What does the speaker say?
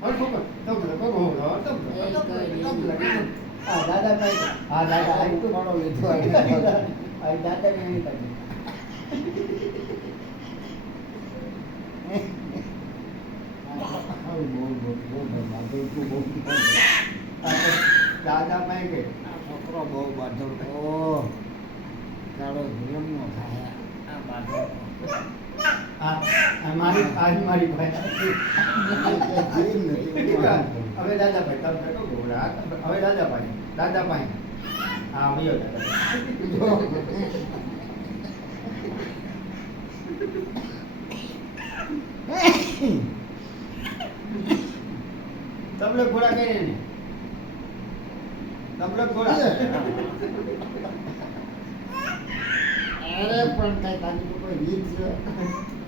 હવે છોકરા તબલા કરો તબલા હા દાદા ભાઈ હા દાદા આ તો મારો લીધો આ દાદા ને નહીં કરી દાદા ભાઈ કે આ છોકરો બહુ બાધો તારો નિયમ નો થાય આ બાધો મારી મારી ભાઈ હવે દાદાભાઈ તમે કહો હવે દાદાભાઈ હા ભૈયો તબલે ઘોડા કઈ ને તબલે ઘોડા અરે પણ કઈ તારી કોઈ રીત છે